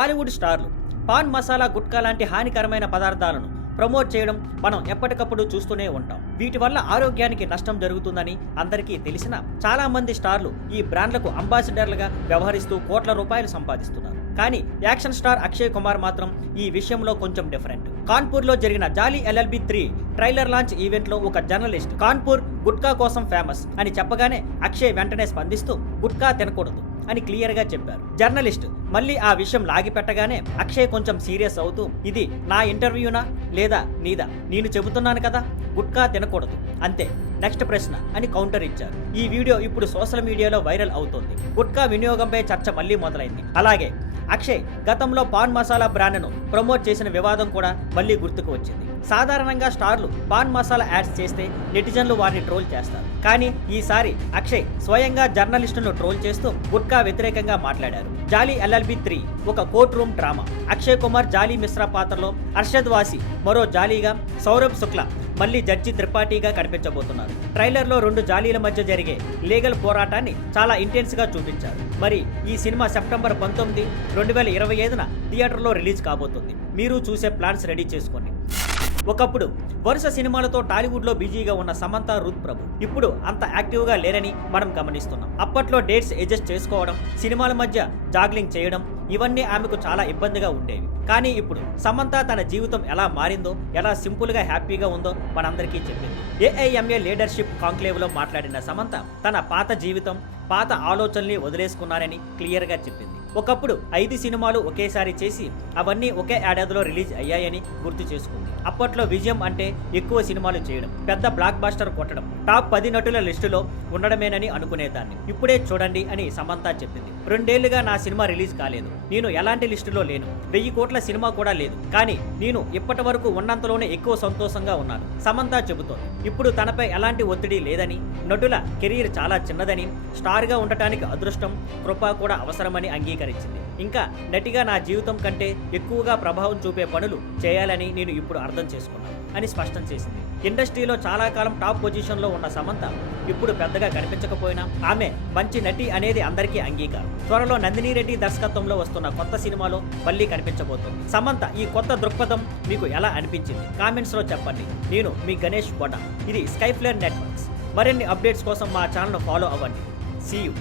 బాలీవుడ్ స్టార్లు పాన్ మసాలా గుట్కా లాంటి హానికరమైన పదార్థాలను ప్రమోట్ చేయడం మనం ఎప్పటికప్పుడు చూస్తూనే ఉంటాం. వీటి వల్ల ఆరోగ్యానికి నష్టం జరుగుతుందని అందరికీ తెలిసిన చాలా మంది స్టార్లు ఈ బ్రాండ్లకు అంబాసిడర్లుగా వ్యవహరిస్తూ కోట్ల రూపాయలు సంపాదిస్తున్నారు. కానీ యాక్షన్ స్టార్ అక్షయ్ కుమార్ మాత్రం ఈ విషయంలో కొంచెం డిఫరెంట్. కాన్పూర్లో జరిగిన జాలీ LLB 3 ట్రైలర్ లాంచ్ ఈవెంట్లో ఒక జర్నలిస్ట్ కాన్పూర్ గుట్కా కోసం ఫేమస్ అని చెప్పగానే అక్షయ్ వెంటనే స్పందిస్తూ గుట్కా తినకూడదు అని క్లియర్గా చెప్పారు. జర్నలిస్ట్ మళ్ళీ ఆ విషయం లాగిపెట్టగానే అక్షయ్ కొంచెం సీరియస్ అవుతూ ఇది నా ఇంటర్వ్యూనా లేదా నీదా, నేను చెబుతున్నాను కదా గుట్కా తినకూడదు అంతే, నెక్స్ట్ ప్రశ్న అని కౌంటర్ ఇచ్చారు. ఈ వీడియో ఇప్పుడు సోషల్ మీడియాలో వైరల్ అవుతోంది. గుట్కా వినియోగంపై చర్చ మళ్ళీ మొదలైంది. అలాగే అక్షయ్ గతంలో పాన్ మసాలా బ్రాండ్ను ప్రమోట్ చేసిన వివాదం కూడా మళ్ళీ గుర్తుకు వచ్చింది. సాధారణంగా స్టార్లు పాన్ మసాలా యాడ్స్ చేస్తే నెటిజన్లు వారిని ట్రోల్ చేస్తారు. కానీ ఈసారి అక్షయ్ స్వయంగా జర్నలిస్టులను ట్రోల్ చేస్తూ గుట్కా వ్యతిరేకంగా మాట్లాడారు. జాలీ LLB 3 ఒక courtroom drama. Akshay Kumar Jolly Mishra పాత్రలో, అర్షద్ వాసి మరో జాలీగా, సౌరభ్ శుక్లా మళ్ళీ జడ్జి త్రిపాఠిగా కనిపించబోతున్నారు. ట్రైలర్లో 2 జాలీల మధ్య జరిగే లీగల్ పోరాటాన్ని చాలా ఇంటెన్స్ గా చూపించారు. మరి ఈ సినిమా సెప్టెంబర్ 19, 2025న థియేటర్లో రిలీజ్ కాబోతుంది. మీరు చూసే ప్లాన్స్ రెడీ చేసుకోండి. ఒకప్పుడు వరుస సినిమాలతో టాలీవుడ్లో బిజీగా ఉన్న సమంత, రుత్ ప్రభు ఇప్పుడు అంత యాక్టివ్గా లేరని మనం గమనిస్తున్నాం. అప్పట్లో డేట్స్ అడ్జస్ట్ చేసుకోవడం, సినిమాల మధ్య జాగ్లింగ్ చేయడం ఇవన్నీ ఆమెకు చాలా ఇబ్బందిగా ఉండేవి. కానీ ఇప్పుడు సమంత తన జీవితం ఎలా మారిందో, ఎలా సింపుల్గా హ్యాపీగా ఉందో మనందరికీ చెప్పింది. AIMA లీడర్షిప్ కాంక్లేవ్లో మాట్లాడిన సమంత తన పాత జీవితం, పాత ఆలోచనల్ని వదిలేసుకున్నారని క్లియర్గా చెప్పింది. ఒకప్పుడు 5 సినిమాలు ఒకేసారి చేసి అవన్నీ ఒకే ఏడాదిలో రిలీజ్ అయ్యాయని గుర్తు చేసుకుంది. అప్పట్లో విజయం అంటే ఎక్కువ సినిమాలు చేయడం, పెద్ద బ్లాక్ బాస్టర్ కొట్టడం, టాప్ 10 నటుల లిస్టులో ఉండడమేనని అనుకునేదాన్ని. ఇప్పుడే చూడండి అని సమంత చెప్పింది. 2 ఏళ్లుగా నా సినిమా రిలీజ్ కాలేదు, నేను ఎలాంటి లిస్టులో లేను, 1000 కోట్ల సినిమా కూడా లేదు, కానీ నేను ఇప్పటి వరకు ఉన్నంతలోనే ఎక్కువ సంతోషంగా ఉన్నాను సమంత చెబుతోంది. ఇప్పుడు తనపై ఎలాంటి ఒత్తిడి లేదని, నటుల కెరీర్ చాలా చిన్నదని, స్టార్గా ఉండటానికి అదృష్టం, కృప కూడా అవసరమని అంగీకరించింది. ఇంకా నటిగా నా జీవితం కంటే ఎక్కువగా ప్రభావం చూపే పనులు చేయాలని నేను ఇప్పుడు అర్థం చేసుకున్నాను అని స్పష్టం చేసింది. ఇండస్ట్రీలో చాలా కాలం టాప్ పొజిషన్లో ఉన్న సమంత ఇప్పుడు పెద్దగా కనిపించకపోయినా ఆమె మంచి నటి అనేది అందరికీ అంగీకారం. త్వరలో నందిని రెడ్డి దర్శకత్వంలో వస్తున్న కొత్త సినిమాలో మళ్ళీ కనిపించబోతుంది. సమంత ఈ కొత్త దృక్పథం మీకు ఎలా అనిపించింది కామెంట్స్లో చెప్పండి. నేను మీ గణేష్ బొడ, ఇది స్కైఫ్లేర్ నెట్వర్క్స్. మరిన్ని అప్డేట్స్ కోసం మా ఛానల్ను ఫాలో అవ్వండి. See you.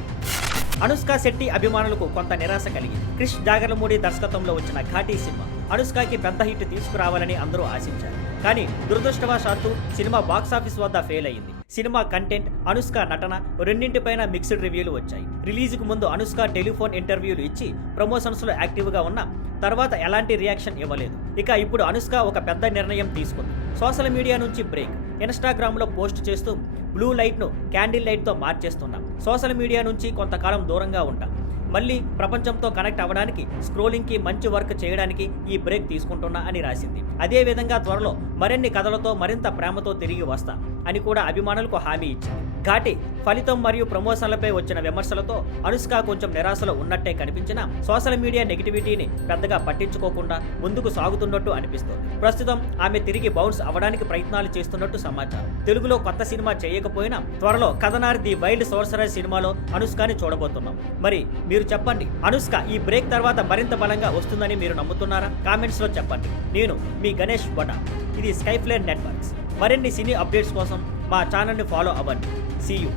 అనుష్క శెట్టి అభిమానులకు కొంత నిరాశ కలిగింది. క్రిష్ జాగర్లమూడి దర్శకత్వంలో వచ్చిన ఘాటీ సినిమా అనుష్కకి పెద్ద హిట్ తీసుకురావాలని అందరూ ఆశించారు. కానీ దురదృష్టవశాత్తు సినిమా బాక్సాఫీస్ వద్ద ఫెయిల్ అయింది. సినిమా కంటెంట్, అనుష్క నటన రెండింటిపైన మిక్స్డ్ రివ్యూలు వచ్చాయి. రిలీజ్కు ముందు అనుష్క టెలిఫోన్ ఇంటర్వ్యూలు ఇచ్చి ప్రమోషన్స్లో యాక్టివ్గా ఉన్న తర్వాత ఎలాంటి రియాక్షన్ ఇవ్వలేదు. ఇక ఇప్పుడు అనుష్క ఒక పెద్ద నిర్ణయం తీసుకుంది. సోషల్ మీడియా నుంచి బ్రేక్. ఇన్స్టాగ్రామ్లో పోస్ట్ చేస్తూ బ్లూ లైట్ను క్యాండిల్ లైట్తో మార్చేస్తున్నాం. సోషల్ మీడియా నుంచి కొంతకాలం దూరంగా ఉంటాం. మళ్ళీ ప్రపంచంతో కనెక్ట్ అవ్వడానికి, స్క్రోలింగ్కి, మంచి వర్క్ చేయడానికి ఈ బ్రేక్ తీసుకుంటున్నా అని రాసింది. అదేవిధంగా త్వరలో మరిన్ని కథలతో మరింత ప్రేమతో తిరిగి వస్తా అని కూడా అభిమానులకు హామీ ఇచ్చింది. ఘాటి ఫలితం మరియు ప్రమోషన్లపై వచ్చిన విమర్శలతో అనుష్క కొంచెం నిరాశలో ఉన్నట్టే కనిపించినా సోషల్ మీడియా నెగిటివిటీని పెద్దగా పట్టించుకోకుండా ముందుకు సాగుతున్నట్టు అనిపిస్తోంది. ప్రస్తుతం ఆమె తిరిగి బౌన్స్ అవ్వడానికి ప్రయత్నాలు చేస్తున్నట్టు సమాచారం. తెలుగులో కొత్త సినిమా చేయకపోయినా త్వరలో కథనార్ ది వైల్డ్ సోర్సరర్ సినిమాలో అనుష్కని చూడబోతున్నాం. మరి మీరు చెప్పండి, అనుష్క ఈ బ్రేక్ తర్వాత మరింత బలంగా వస్తుందని మీరు నమ్ముతున్నారా? కామెంట్స్ లో చెప్పండి. నేను మీ గణేష్ బొడ, ఇది స్కైఫ్లేర్ నెట్వర్క్స్. మరిన్ని సినీ అప్డేట్స్ కోసం మా ఛానల్ని ఫాలో అవ్వండి. See you.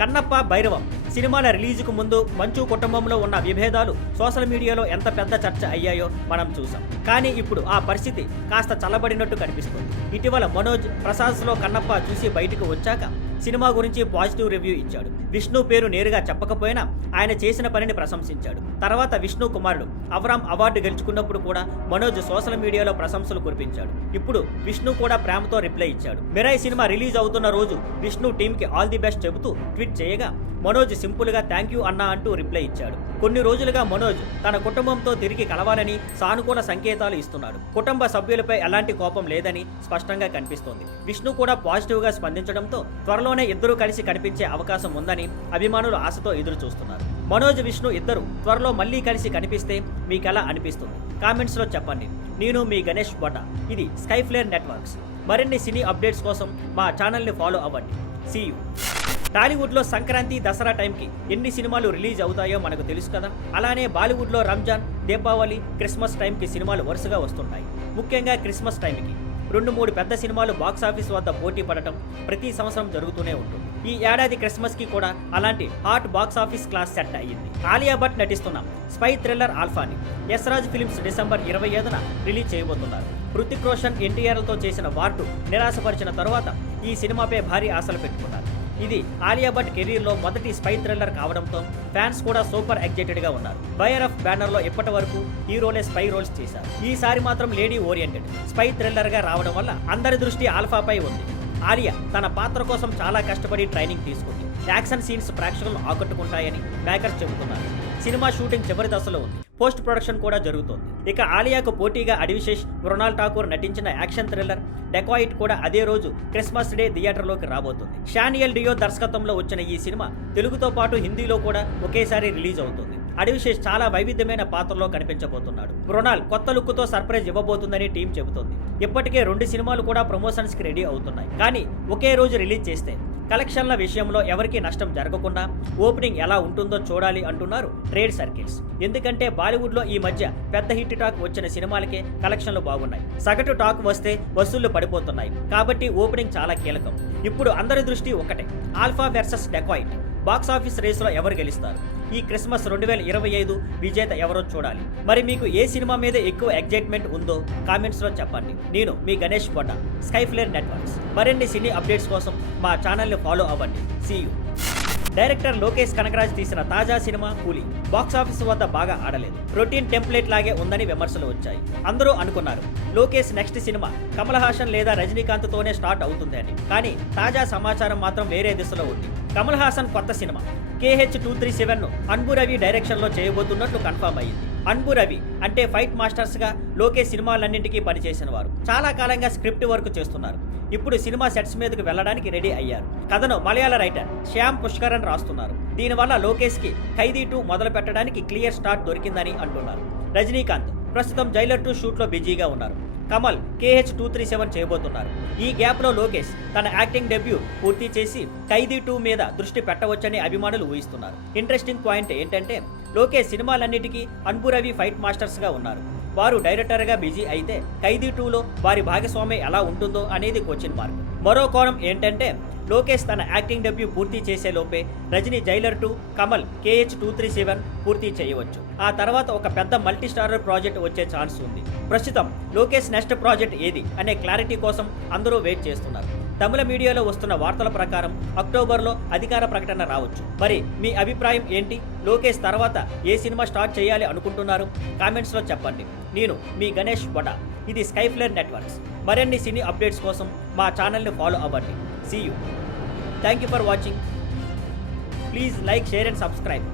కన్నప్ప భైరవం సినిమాల రిలీజ్కు ముందు మంచు కుటుంబంలో ఉన్న విభేదాలు సోషల్ మీడియాలో ఎంత పెద్ద చర్చ అయ్యాయో మనం చూసాం. కానీ ఇప్పుడు ఆ పరిస్థితి కాస్త చల్లబడినట్టు కనిపిస్తుంది. ఇటీవల మనోజ్ ప్రసాద్స్లో కన్నప్ప చూసి బయటకు వచ్చాక సినిమా గురించి పాజిటివ్ రివ్యూ ఇచ్చాడు. విష్ణు పేరు నేరుగా చెప్పకపోయినా ఆయన చేసిన పనిని ప్రశంసించాడు. తర్వాత విష్ణు కుమారుడు అవరామ్ అవార్డు గెలుచుకున్నప్పుడు కూడా మనోజ్ సోషల్ మీడియాలో ప్రశంసలు కురిపించాడు. ఇప్పుడు విష్ణు కూడా ప్రేమతో రిప్లై ఇచ్చాడు. మిరాయి సినిమా రిలీజ్ అవుతున్న రోజు విష్ణు టీంకి ఆల్ ది బెస్ట్ చెబుతూ ట్వీట్ చేయగా మనోజ్ సింపుల్గా థ్యాంక్ యూ అన్నా అంటూ రిప్లై ఇచ్చాడు. కొన్ని రోజులుగా మనోజ్ తన కుటుంబంతో తిరిగి కలవాలని సానుకూల సంకేతాలు ఇస్తున్నాడు. కుటుంబ సభ్యులపై ఎలాంటి కోపం లేదని స్పష్టంగా కనిపిస్తోంది. విష్ణు కూడా పాజిటివ్గా స్పందించడంతో త్వరలోనే ఇద్దరూ కలిసి కనిపించే అవకాశం ఉందని అభిమానులు ఆశతో ఎదురు చూస్తున్నారు. మనోజ్, విష్ణు ఇద్దరు త్వరలో మళ్ళీ కలిసి కనిపిస్తే మీకెలా అనిపిస్తుంది? కామెంట్స్లో చెప్పండి. నేను మీ గణేష్ బొడ, ఇది స్కైఫ్లేర్ నెట్వర్క్స్. మరిన్ని సినీ అప్డేట్స్ కోసం మా ఛానల్ని ఫాలో అవ్వండి. See you. టాలీవుడ్లో సంక్రాంతి దసరా టైంకి ఎన్ని సినిమాలు రిలీజ్ అవుతాయో మనకు తెలుసు కదా. అలానే బాలీవుడ్లో రంజాన్, దీపావళి, క్రిస్మస్ టైంకి సినిమాలు వరుసగా వస్తుంటాయి. ముఖ్యంగా క్రిస్మస్ టైంకి 2-3 పెద్ద సినిమాలు బాక్సాఫీస్ వద్ద పోటీ పడటం ప్రతి సంవత్సరం జరుగుతూనే ఉంటుంది. ఈ ఏడాది క్రిస్మస్కి కూడా అలాంటి హాట్ బాక్సాఫీస్ క్లాస్ సెట్ అయ్యింది. ఆలియా భట్ నటిస్తున్న స్పై థ్రిల్లర్ ఆల్ఫాని యశ్రాజ్ ఫిల్మ్స్ డిసెంబర్ 25న రిలీజ్ చేయబోతున్నారు. హృతిక్ రోషన్, ఎన్టీఆర్లతో చేసిన వార్ 2 నిరాశపరిచిన తరువాత ఈ సినిమాపై భారీ ఆశలు పెట్టుకున్నారు. ఇది ఆలియా భట్ కెరీర్లో మొదటి స్పై థ్రిల్లర్ కావడంతో ఫ్యాన్స్ కూడా సూపర్ ఎగ్జైటెడ్గా ఉన్నారు. బయర్ ఆఫ్ బ్యానర్లో ఇప్పటి వరకు హీరోలే స్పై రోల్స్ చేశారు. ఈసారి మాత్రం లేడీ ఓరియంటెడ్ స్పై థ్రిల్లర్గా రావడం వల్ల అందరి దృష్టి ఆల్ఫాపై ఉంది. ఆలియా తన పాత్ర కోసం చాలా కష్టపడి ట్రైనింగ్ తీసుకుంది. యాక్షన్ సీన్స్ ప్రేక్షకులను ఆకట్టుకుంటాయని మేకర్స్ చెబుతున్నారు. సినిమా షూటింగ్ చివరి దశలో ఉంది. పోస్ట్ ప్రొడక్షన్ కూడా జరుగుతోంది. ఇక ఆలియాకు పోటీగా అడివిశేష్, మృణాల్ ఠాకూర్ నటించిన యాక్షన్ థ్రిల్లర్ డెకాయిట్ కూడా అదే రోజు క్రిస్మస్ డే థియేటర్లోకి రాబోతుంది. షానియల్ డియో దర్శకత్వంలో వచ్చిన ఈ సినిమా తెలుగుతో పాటు హిందీలో కూడా ఒకేసారి రిలీజ్ అవుతుంది. అడివిశేష్ చాలా వైవిధ్యమైన పాత్రలో కనిపించబోతున్నాడు. మృణాల్ కొత్త లుక్తో సర్ప్రైజ్ ఇవ్వబోతుందని టీం చెబుతోంది. ఇప్పటికే 2 సినిమాలు కూడా ప్రమోషన్స్కి రెడీ అవుతున్నాయి. కానీ ఒకే రోజు రిలీజ్ చేస్తే కలెక్షన్ల విషయంలో ఎవరికీ నష్టం జరగకుండా ఓపెనింగ్ ఎలా ఉంటుందో చూడాలి అంటున్నారు ట్రేడ్ సర్కిల్స్. ఎందుకంటే బాలీవుడ్లో ఈ మధ్య పెద్ద హిట్ టాక్ వచ్చిన సినిమాలకే కలెక్షన్లు బాగున్నాయి. సగటు టాక్ వస్తే వసూళ్లు పడిపోతున్నాయి. కాబట్టి ఓపెనింగ్ చాలా కీలకం. ఇప్పుడు అందరి దృష్టి ఒకటే, ఆల్ఫా వర్సెస్ డెకాయిట్. బాక్సాఫీస్ రేసులో ఎవరు గెలుస్తారు? ఈ క్రిస్మస్ 2025 విజేత ఎవరో చూడాలి. మరి మీకు ఏ సినిమా మీద ఎక్కువ ఎగ్జైట్మెంట్ ఉందో కామెంట్స్లో చెప్పండి. నేను మీ గణేష్ బొడ్డ, స్కైఫ్లేర్ నెట్వర్క్స్. మరిన్ని సినీ అప్డేట్స్ కోసం మా ఛానల్ని ఫాలో అవ్వండి. See you. Director Lokesh Kanagaraj తీసిన తాజా సినిమా కూలీ బాక్సాఫీస్ వద్ద బాగా ఆడలేదు. రొటీన్ టెంప్లెట్ లాగే ఉందని విమర్శలు వచ్చాయి. అందరూ అనుకున్నారు లోకేష్ నెక్స్ట్ సినిమా కమల్ హాసన్ లేదా రజనీకాంత్తోనే స్టార్ట్ అవుతుంది అని. కానీ తాజా సమాచారం మాత్రం వేరే దిశలో ఉంది. కమల్ హాసన్ కొత్త సినిమా KH-237ను అన్బు రవి డైరెక్షన్లో చేయబోతున్నట్లు కన్ఫర్మ్ అయ్యింది. అన్బు రవి అంటే ఫైట్ మాస్టర్స్గా లోకేష్ సినిమాలన్నింటికీ పనిచేసిన వారు. చాలా కాలంగా స్క్రిప్ట్ వర్క్ చేస్తున్నారు. ఇప్పుడు సినిమా సెట్స్ మీదకు వెళ్లడానికి రెడీ అయ్యారు. కథను మలయాళ రైటర్ శ్యామ్ పుష్కరన్ రాస్తున్నారు. దీనివల్ల లోకేష్కి ఖైదీ 2 మొదలు పెట్టడానికి క్లియర్ స్టార్ట్ దొరికిందని అంటున్నారు. రజనీకాంత్ ప్రస్తుతం జైలర్ 2 షూట్లో బిజీగా ఉన్నారు. కమల్ KH-237 చేయబోతున్నారు. ఈ గ్యాప్లో లోకేష్ తన యాక్టింగ్ డెబ్యూ పూర్తి చేసి ఖైదీ 2 మీద దృష్టి పెట్టవచ్చని అభిమానులు ఊహిస్తున్నారు. ఇంట్రెస్టింగ్ పాయింట్ ఏంటంటే లోకేష్ సినిమాలన్నిటికీ అన్బు రవి ఫైట్ మాస్టర్స్గా ఉన్నారు. వారు డైరెక్టర్గా బిజీ అయితే ఖైదీ 2లో వారి భాగస్వామ్యం ఎలా ఉంటుందో అనేది క్వశ్చన్ మార్క్. మరో కోణం ఏంటంటే లోకేష్ తన యాక్టింగ్ డెబ్యూ పూర్తి చేసే లోపే రజనీ జైలర్ 2, కమల్ KH-237 పూర్తి చేయవచ్చు. ఆ తర్వాత ఒక పెద్ద మల్టీ స్టారర్ ప్రాజెక్ట్ వచ్చే ఛాన్స్ ఉంది. ప్రస్తుతం లోకేష్ నెక్స్ట్ ప్రాజెక్ట్ ఏది అనే క్లారిటీ కోసం అందరూ వెయిట్ చేస్తున్నారు. తమిళ మీడియాలో వస్తున్న వార్తల ప్రకారం అక్టోబర్లో అధికార ప్రకటన రావచ్చు. మరి మీ అభిప్రాయం ఏంటి? లోకేష్ తర్వాత ఏ సినిమా స్టార్ట్ చేయాలి అనుకుంటున్నారు? కామెంట్స్లో చెప్పండి. నేను మీ గణేష్ బొడ. ఇది స్కైఫ్లేర్ నెట్వర్క్స్. మరిన్ని సినీ అప్డేట్స్ కోసం మా ఛానల్ని ఫాలో అవ్వండి. See you. Thank you for watching. Please like, share and subscribe.